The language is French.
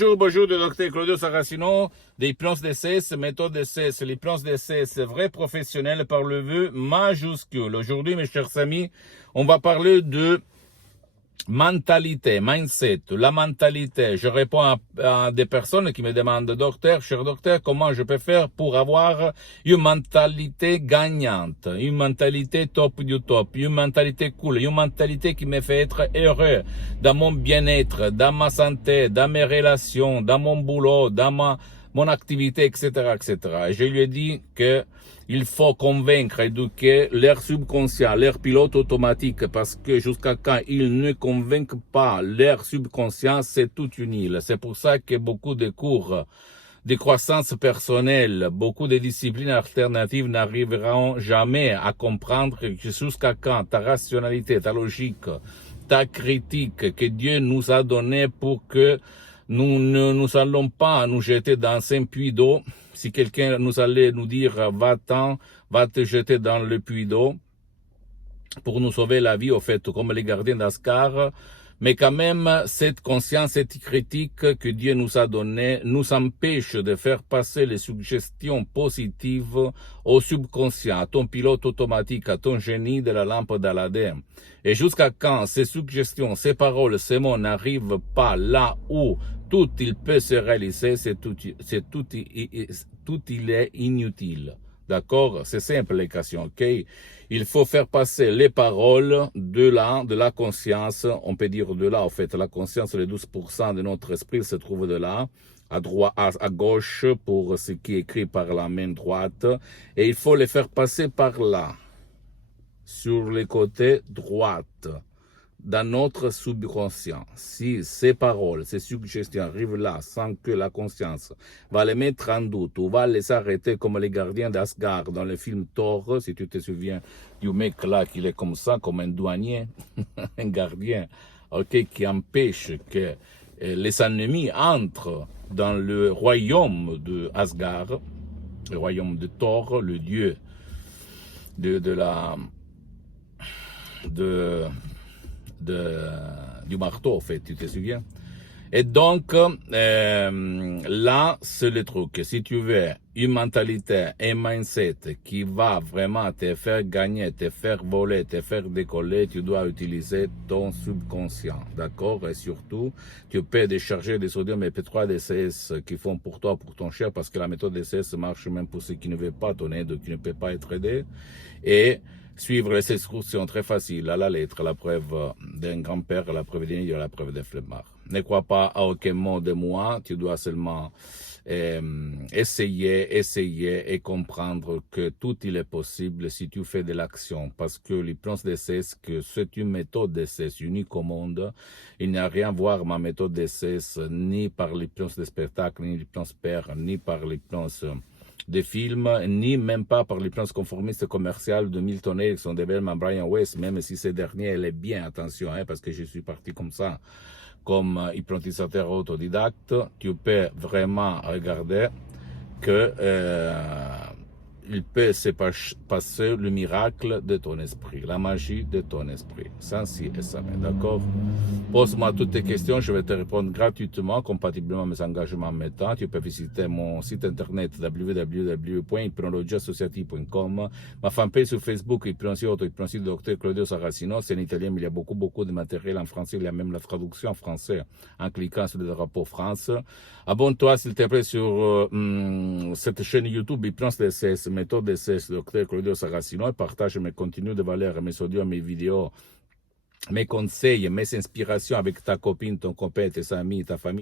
Bonjour, de Dr Claudio Saracino, des plans DCS, méthode DCS. Les plans DCS, vrais professionnels par le vœu majuscule. Aujourd'hui, mes chers amis, on va parler de mentalité, mindset, la mentalité. Je réponds à des personnes qui me demandent, docteur, cher docteur, comment je peux faire pour avoir une mentalité gagnante, une mentalité top du top, une mentalité cool, une mentalité qui me fait être heureux dans mon bien-être, dans ma santé, dans mes relations, dans mon boulot, dans mon activité, etc., etc. Et je lui ai dit que il faut convaincre, éduquer leur subconscient, leur pilote automatique, parce que jusqu'à quand ils ne convainquent pas leur subconscient, c'est toute une île. C'est pour ça que beaucoup de cours de croissance personnelle, beaucoup de disciplines alternatives n'arriveront jamais à comprendre que jusqu'à quand ta rationalité, ta logique, ta critique que Dieu nous a donnée pour que nous ne nous allons pas nous jeter dans un puits d'eau. Si quelqu'un nous allait nous dire va-t'en, va te jeter dans le puits d'eau pour nous sauver la vie, au fait, comme les gardiens d'Asgard. Mais quand même, cette conscience, cette critique que Dieu nous a donnée nous empêche de faire passer les suggestions positives au subconscient, à ton pilote automatique, à ton génie de la lampe d'Aladin. Et jusqu'à quand ces suggestions, ces paroles, ces mots n'arrivent pas là où tout il peut se réaliser, tout il est inutile. D'accord? C'est simple l'équation, ok? Il faut faire passer les paroles de la conscience, on peut dire de là, en fait, la conscience, les 12% de notre esprit se trouve de là, à droite, à gauche, pour ce qui est écrit par la main droite, et il faut les faire passer par là, sur le côté droite, dans notre subconscient. Si ces paroles, ces suggestions arrivent là sans que la conscience va les mettre en doute ou va les arrêter comme les gardiens d'Asgard dans le film Thor, si tu te souviens du mec là qui est comme ça, comme un douanier, un gardien, ok, qui empêche que les ennemis entrent dans le royaume de Asgard, le royaume de Thor, le dieu du marteau, en fait, tu te souviens? Et donc, là, c'est le truc. Si tu veux une mentalité, un mindset qui va vraiment te faire gagner, te faire voler, te faire décoller, tu dois utiliser ton subconscient, d'accord? Et surtout, tu peux décharger des sodium MP3 DCS qui font pour toi, pour ton cher, parce que la méthode DCS marche même pour ceux qui ne veulent pas ton aide, qui ne peuvent pas être aidé. Et suivre les instructions très faciles, à la lettre, la preuve d'un grand-père, la preuve d'un et la preuve d'un flemmard. Ne crois pas à aucun mot de moi, tu dois seulement essayer et comprendre que tout il est possible si tu fais de l'action. Parce que l'hypnose DCS, que c'est une méthode DCS unique au monde, il n'y a rien à voir ma méthode DCS ni par l'hypnose de spectacle, ni l'hypnose père, ni par l'hypnose des films, ni même pas par l'hypnose conformiste commerciale de Milton Erickson, de Bellman, Brian Weiss, même si ce dernier, elle est bien, attention, parce que je suis parti comme ça, comme hypnotisateur autodidacte, tu peux vraiment regarder que il peut se passer le miracle de ton esprit, la magie de ton esprit, sans si et sans mais, d'accord? Pose-moi toutes tes questions, je vais te répondre gratuitement, compatiblement à mes engagements en mes temps. Tu peux visiter mon site internet www.hypnologieassociative.com, ma fanpage sur Facebook, Hypnosie Auto, Hypnosie Dr Claudio Saracino, c'est en italien, mais il y a beaucoup de matériel en français, il y a même la traduction en français, en cliquant sur le drapeau France. Abonne-toi, s'il te plaît, sur cette chaîne YouTube, Hypnose DCS, méthode DCS, Dr Claudio Saracino, et partage mes contenus de valeur, mes audios, mes vidéos, mes conseils, mes inspirations avec ta copine, ton copain, tes amis, ta famille.